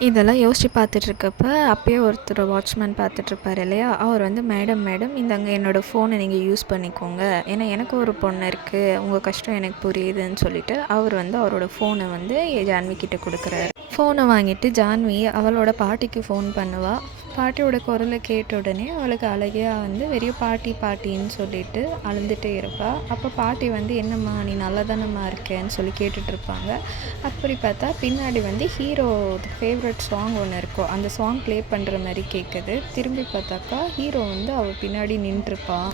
இதெல்லாம் யோசிச்சு பார்த்துட்ருக்கப்ப, அப்பயே ஒருத்தர் வாட்ச்மேன் பார்த்துட்ருப்பாரு இல்லையா? அவர் வந்து, "மேடம், மேடம் இந்தாங்க என்னோடய ஃபோனை நீங்கள் யூஸ் பண்ணிக்கோங்க. ஏன்னா எனக்கும் ஒரு பொண்ணு இருக்குது. உங்கள் கஷ்டம் எனக்கு புரியுதுன்னு" சொல்லிட்டு, அவர் வந்து அவரோட ஃபோனை வந்து ஜான்வி கிட்ட குடுக்குறாரு. ஃபோனை வாங்கிட்டு ஜான்வி அவளோட பாட்டிக்கு ஃபோன் பண்ணுவா. பாட்டியோட குரலை கேட்ட உடனே அவளுக்கு அழுகையா வந்து வெறும் பாட்டி பாட்டின்னு சொல்லிட்டு அழுந்துகிட்டே இருப்பாள். அப்போ பாட்டி வந்து, "என்னம்மா நீ நல்லா தானம்மா இருக்கேன்னு" சொல்லி கேட்டுட்ருப்பாங்க. அப்படி பார்த்தா பின்னாடி வந்து ஹீரோ ஃபேவரட் சாங் ஒன்று இருக்கும். அந்த சாங் ப்ளே பண்ணுற மாதிரி கேட்குது. திரும்பி பார்த்தாக்கா ஹீரோ வந்து அவள் பின்னாடி நின்றுருப்பான்.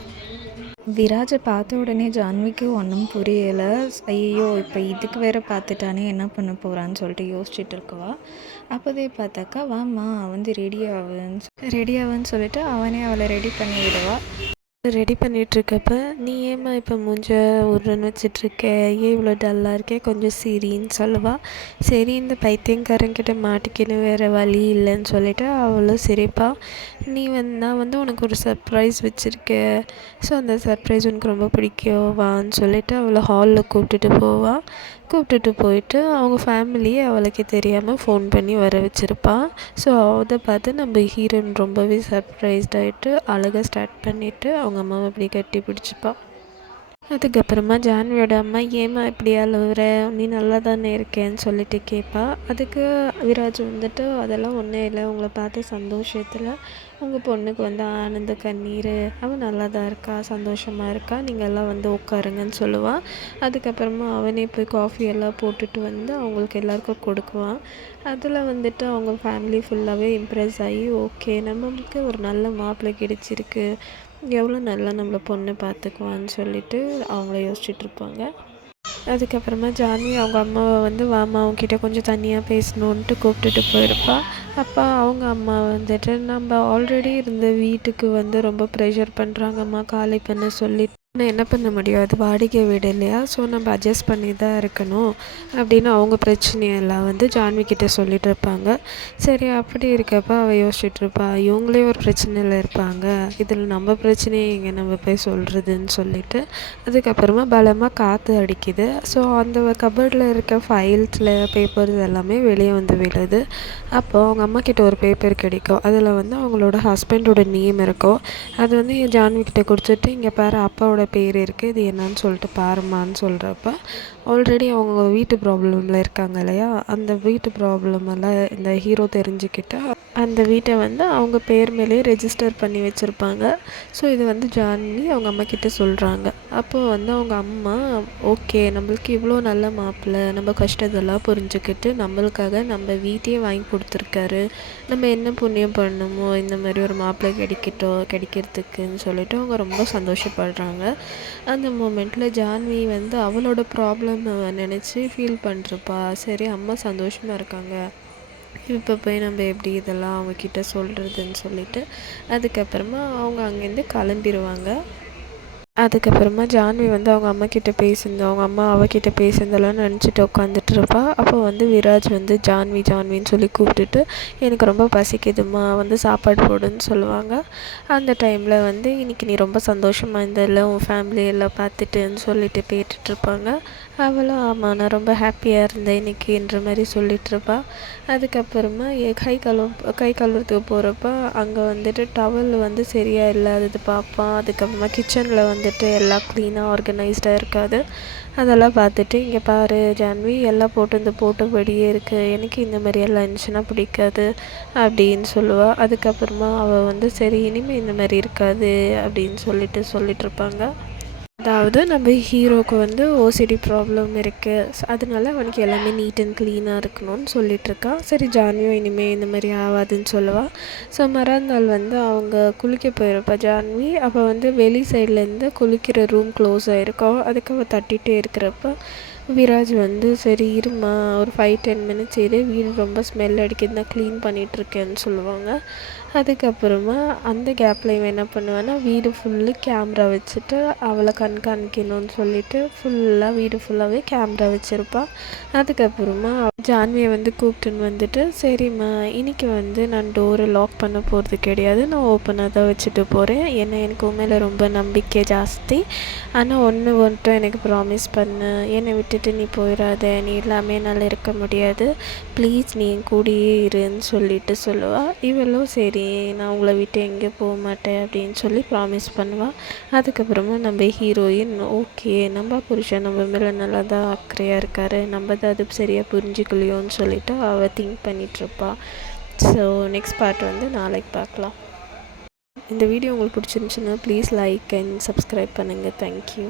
விராஜை பார்த்த உடனே ஜான்விக்கு ஒன்றும் புரியலை. ஐயோ, இப்போ இதுக்கு வேற பார்த்துட்டானே, என்ன பண்ண போகிறான்னு சொல்லிட்டு யோசிச்சுட்டு இருக்கவா. அப்போதே பார்த்தாக்கா, "வாம்மா வந்து ரெடி ஆகுன்னு சொல்லிட்டு அவனே அவளை ரெடி பண்ணி விடுவா. ரெடி பண்ணிகிட்ருக்கப்ப, "நீ ஏம்மா இப்போ மூஞ்ச உருன்னு வச்சிட்ருக்க? ஏன் இவ்வளோ டல்லாக இருக்கே? கொஞ்சம் சிரின்னு" சொல்லுவா. சரி, இந்த பைத்தியக்காரங்கிட்ட மாட்டிக்கின்னு வேறு வழி இல்லைன்னு சொல்லிவிட்டு அவளும் சிரிப்பா. நான் வந்து உனக்கு ஒரு சர்ப்ரைஸ் வச்சுருக்கேன். ஸோ அந்த சர்ப்ரைஸ் உனக்கு ரொம்ப பிடிக்கும், வான்னு சொல்லிவிட்டு அவளை ஹாலில் கூப்பிட்டுட்டு போயிட்டு அவங்க ஃபேமிலியே அவளுக்கு தெரியாமல் ஃபோன் பண்ணி வர வச்சுருப்பான். ஸோ அதை பார்த்து நம்ம ஹீரோயின் ரொம்பவே சர்ப்ரைஸ்ட் ஆகிட்டு அழுக ஸ்டார்ட் பண்ணிவிட்டு அவங்க அம்மாவை அப்படி கட்டி பிடிச்சிப்பாள். அதுக்கப்புறமா ஜான்வியோட அம்மா, "ஏம்மா இப்படி அழுவுற? நீ நல்லா தானே இருக்கேன்னு" சொல்லிட்டு கேட்பா. அதுக்கு விராஜ் வந்துட்டு, "அதெல்லாம் ஒன்றும் இல்லை, உங்களை பார்த்த சந்தோஷத்தில் உங்கள் பொண்ணுக்கு வந்து ஆனந்த கண்ணீர், அவள் நல்லா தான் இருக்கா, சந்தோஷமாக இருக்கா, நீங்கள் எல்லாம் வந்து உட்காருங்கன்னு" சொல்லுவாள். அதுக்கப்புறமா அவனே போய் காஃபி எல்லாம் போட்டுட்டு வந்து அவங்களுக்கு எல்லாருக்கும் கொடுக்குவான். அதில் வந்துட்டு அவங்க ஃபேமிலி ஃபுல்லாகவே இம்ப்ரெஸ் ஆகி, ஓகே நம்மளுக்கு ஒரு நல்ல மாப்பிள்ளை கிடைச்சிருக்கு, எவ்வளோ நல்லா நம்மளை பொண்ணு பார்த்துக்குவான்னு சொல்லிட்டு அவங்கள யோசிச்சுட்ருப்பாங்க. அதுக்கப்புறமா ஜான்வி அவங்க அம்மாவை வந்து, "வாம்மா அவங்ககிட்ட கொஞ்சம் தனியாக பேசணுன்ட்டு" கூப்பிட்டுட்டு போயிருப்பா. அப்போ அவங்க அம்மா வந்துட்டு, "நம்ம ஆல்ரெடி இருந்த வீட்டுக்கு வந்து ரொம்ப ப்ரெஷர் பண்ணுறாங்கம்மா, காலி பண்ண சொல்லி. நான் என்ன பண்ண முடியும், அது வாடகை வீடு இல்லையா, ஸோ நம்ம அட்ஜஸ்ட் பண்ணி தான் இருக்கணும்" அப்படின்னு அவங்க பிரச்சனையெல்லாம் வந்து ஜான்வி கிட்ட சொல்லிட்டு இருப்பாங்க. சரி, அப்படி இருக்கப்போ அவள் யோசிச்சுட்ருப்பா, இவங்களே ஒரு பிரச்சனையில் இருப்பாங்க, இதில் நம்ம பிரச்சனையை இங்கே நம்ம போய் சொல்கிறதுன்னு சொல்லிட்டு. அதுக்கப்புறமா பலமாக காற்று அடிக்குது. ஸோ அந்த கபோர்டில் இருக்க ஃபைல்ஸில் பேப்பர்ஸ் எல்லாமே வெளியே வந்து விழுது. அப்போது அவங்க அம்மா கிட்ட ஒரு பேப்பர் கிடைக்கும். அதில் வந்து அவங்களோட ஹஸ்பண்டோட நேம் இருக்கும். அது வந்து ஜான்வி கிட்ட கொடுத்துட்டு, "இங்கே பாரு, அப்பாவோட பேர் இருக்குது, இது என்னன்னு சொல்லிட்டு பாருமான்னு" சொல்கிறப்ப, ஆல்ரெடி அவங்க வீட்டு ப்ராப்ளமில் இருக்காங்க இல்லையா, அந்த வீட்டு ப்ராப்ளமெல்லாம் இந்த ஹீரோ தெரிஞ்சுக்கிட்டு அந்த வீட்டை வந்து அவங்க பேர் மேலேயே ரெஜிஸ்டர் பண்ணி வச்சுருப்பாங்க. ஸோ இது வந்து ஜான்வி அவங்க அம்மா கிட்ட சொல்கிறாங்க. அப்போது வந்து அவங்க அம்மா, ஓகே நம்மளுக்கு இவ்வளோ நல்ல மாப்பிள்ளை, நம்ம கஷ்டத்தெல்லாம் புரிஞ்சுக்கிட்டு நம்மளுக்காக நம்ம வீட்டையே வாங்கி கொடுத்துருக்காரு, நம்ம என்ன புண்ணியம் பண்ணணுமோ இந்த மாதிரி ஒரு மாப்பிள்ளை கிடைக்கிறதுக்குன்னு சொல்லிட்டு அவங்க ரொம்ப சந்தோஷப்படுறாங்க. அந்த மூமெண்ட்டில் ஜான்வி வந்து அவளோட ப்ராப்ளம் நினச்சி ஃபீல் பண்ணுறப்பா. சரி, அம்மா சந்தோஷமாக இருக்காங்க, இப்போ போய் நம்ம எப்படி இதெல்லாம் அவங்கக்கிட்ட சொல்கிறதுன்னு சொல்லிட்டு அதுக்கப்புறமா அவங்க அங்கேருந்து கிளம்பிடுவாங்க. அதுக்கப்புறமா ஜான்வி வந்து அவங்க அம்மாக்கிட்ட அவங்க அம்மா அவகிட்ட பேசுனதெல்லாம் நினச்சிட்டு உட்காந்துட்டு இருப்பா. அப்போ வந்து விராஜ் வந்து ஜான்வின்னு சொல்லி கூப்பிட்டுட்டு, "எனக்கு ரொம்ப பசிக்குதுமா, வந்து சாப்பாடு போடுன்னு" சொல்லுவாங்க. அந்த டைமில் வந்து, "இன்றைக்கி நீ ரொம்ப சந்தோஷமாக இருந்ததில்ல, உன் ஃபேமிலி எல்லாம் பார்த்துட்டுன்னு" சொல்லிட்டு கேட்டுட்ருப்பாங்க. அவளும், "ஆமாம் நான் ரொம்ப ஹாப்பியாக இருந்தேன் இன்றைக்கின்ற" மாதிரி சொல்லிகிட்ருப்பா. அதுக்கப்புறமா கை கழுவுறதுக்கு போகிறப்ப அங்கே வந்துட்டு டவல் வந்து சரியாக இல்லாதது பார்ப்பான். அதுக்கப்புறமா கிச்சனில் வந்துட்டு எல்லாம் க்ளீனாக ஆர்கனைஸ்டாக இருக்காது. அதெல்லாம் பார்த்துட்டு, "இங்கே பாரு ஜான்வி, எல்லாம் போட்டபடியே இருக்குது, எனக்கு இந்த மாதிரியெல்லாம் இருந்துச்சுன்னா பிடிக்காது" அப்படின்னு சொல்லுவாள். அதுக்கப்புறமா அவள் வந்து, "சரி இனிமேல் இந்த மாதிரி இருக்காது" அப்படின்னு சொல்லிகிட்ருப்பாங்க. அதாவது நம்ம ஹீரோவுக்கு வந்து ஓசிடி ப்ராப்ளம் இருக்குது, அதனால அவனுக்கு எல்லாமே நீட் அண்ட் க்ளீனாக இருக்கணும்னு சொல்லிகிட்ருக்கான். சரி, ஜான்வியும் இனிமேல் இந்த மாதிரி ஆகாதுன்னு சொல்லுவாள். ஸோ மறுநாள் வந்து அவங்க குளிக்க போயிருப்பா ஜான்வி. அப்போ வந்து வெளி சைட்லேருந்து குளிக்கிற ரூம் க்ளோஸ் ஆகிருக்கும். அதுக்கு அவள் தட்டிகிட்டே இருக்கிறப்ப விராஜ் வந்து, "சரி இருமா, ஒரு 5-10 மினிட்ஸ் இரு, வீடு ரொம்ப ஸ்மெல் அடிக்குது, நான் க்ளீன் பண்ணிகிட்ருக்கேன்னு" சொல்லுவாங்க. அதுக்கப்புறமா அந்த கேப்பில் இவன் என்ன பண்ணுவான்னா வீடு ஃபுல்லு கேமரா வச்சுட்டு அவளை கண்காணிக்கணும்னு சொல்லிட்டு ஃபுல்லாக வீடு ஃபுல்லாகவே கேமரா வச்சுருப்பாள். அதுக்கப்புறமா ஜான்வியை வந்து கூப்பிட்டுன்னு வந்துட்டு, சரிம்மா இன்றைக்கி வந்து நான் டோரை லாக் பண்ண போகிறது கிடையாது, நான் ஓப்பனாக தான் வச்சுட்டு போகிறேன், ஏன்னா எனக்கு உண்மையில் ரொம்ப நம்பிக்கை ஜாஸ்தி. ஆனால் ஒன்று மட்டும் எனக்கு ப்ராமிஸ் பண்ணு, என்னை விட்டுட்டு நீ போயிடாத, நீ இல்லாமல் என்னால் இருக்க முடியாது, ப்ளீஸ் நீ என் கூடயே இருன்னு சொல்லிட்டு சொல்லுவாள். இவளும் சரி நான் உங்களை விட்டு எங்கே போக மாட்டேன் அப்படின்னு சொல்லி ப்ராமிஸ் பண்ணுவாள். அதுக்கப்புறமா நம்ம ஹீரோயின் ஓகே நம்ம புருஷன் நம்ம மேலே நல்லா தான் அக்கறையாக இருக்கார், நம்ம தான் அது சரியாக புரிஞ்சுக்கலையோன்னு சொல்லிட்டு அவள் திங்க் பண்ணிகிட்ருப்பாள். ஸோ நெக்ஸ்ட் பார்ட் வந்து நாளைக்கு பார்க்கலாம். இந்த வீடியோ உங்களுக்கு பிடிச்சிருந்துச்சுன்னா ப்ளீஸ் லைக் அண்ட் சப்ஸ்கிரைப் பண்ணுங்கள். தேங்க்யூ.